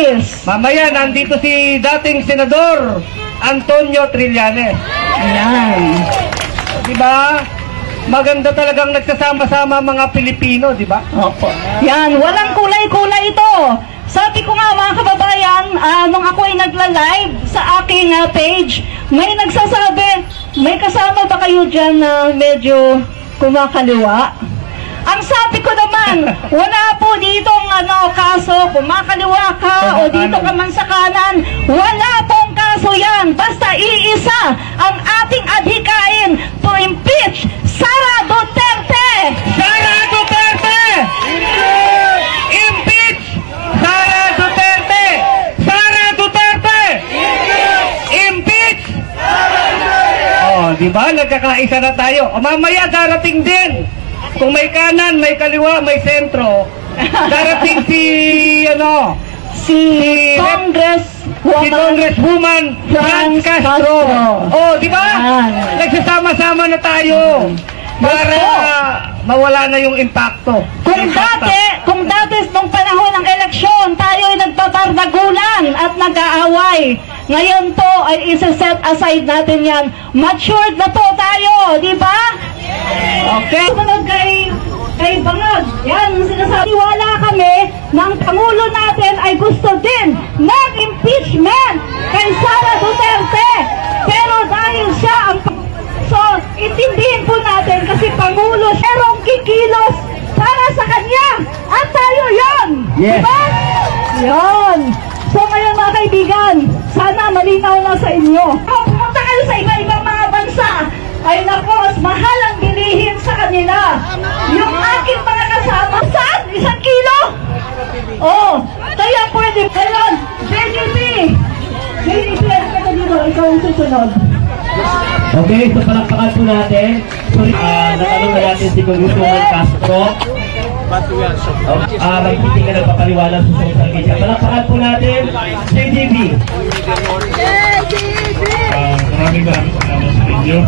Yes. Mamaya, nandito si dating Senador Antonio Trillanes. Ayan. Diba? Maganda talagang nagsasama-sama mga Pilipino, diba? Opo. Yan, walang kulay-kulay ito. Sabi ko nga mga kababayan, nung ako ay nagla-live sa aking page, may nagsasabi, may kasama ba kayo dyan na medyo kumakaliwa? Ang sabi ko naman, wala po ditong kaso, kumakaliwa ka o dito ka man sa kanan, wala pong kaso yan. Basta iisa ang ating adhikain to impeach Sara Duterte! Sara Duterte! Impeach! Sara Duterte! Sara Duterte! Impeach! Oh, diba? Nagkakaisa na tayo. O, mamaya darating din. Kung may kanan, may kaliwa, may sentro, darating si Congresswoman Franz Castro. Oh, di ba? Nagsasama-sama na tayo para mawala na yung impacto. Kung dati nung panahon ng eleksyon, tayo ay nagbabardagulan at nag-aaway. Ngayon po ay isa-set aside natin yan. Matured na po tayo, di ba? Okay. Sumunod kay Bangag. Yan, sinasabi, wala kami ng Pangulo natin ay gusto din ng impeachment kay Sara Duterte. Pero dahil siya ang... So, intindihin po natin kasi Pangulo siya ang kikilos para sa kanya. At tayo yon. Yes. Diba? Yon. So ngayon mga kaibigan, sana malinaw na sa inyo. Kung pumunta kayo sa iba-ibang mga bansa, ay nako, mahal ang bilihin sa kanila. Yung aking mga kasama, saan? 1 kilo? Oh, kaya pwede. Ngayon, JDP, ano ka dito? Ikaw ang susunod. Okay, so palakpakan po natin. Sorry, natanong na natin si Congresswoman Castro. Magpiting ka ng papaliwanag sa social media. Palakpakan po natin, JDP. Maraming salamat sa inyo.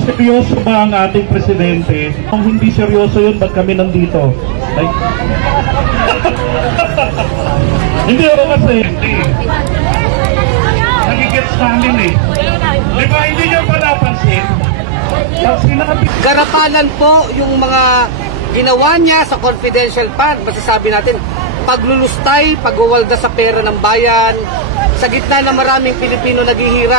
Seryoso ba ang ating presidente? Kung hindi seryoso yun, ba't kami nandito? Like... Hindi ako kasi. Nagigets namin eh. Diba hindi nyo palapansin? Garapalan po yung mga ginawa niya sa confidential fund. Masasabi natin, paglulustay, pagwawalda sa pera ng bayan, sa gitna ng maraming Pilipino naghihirap.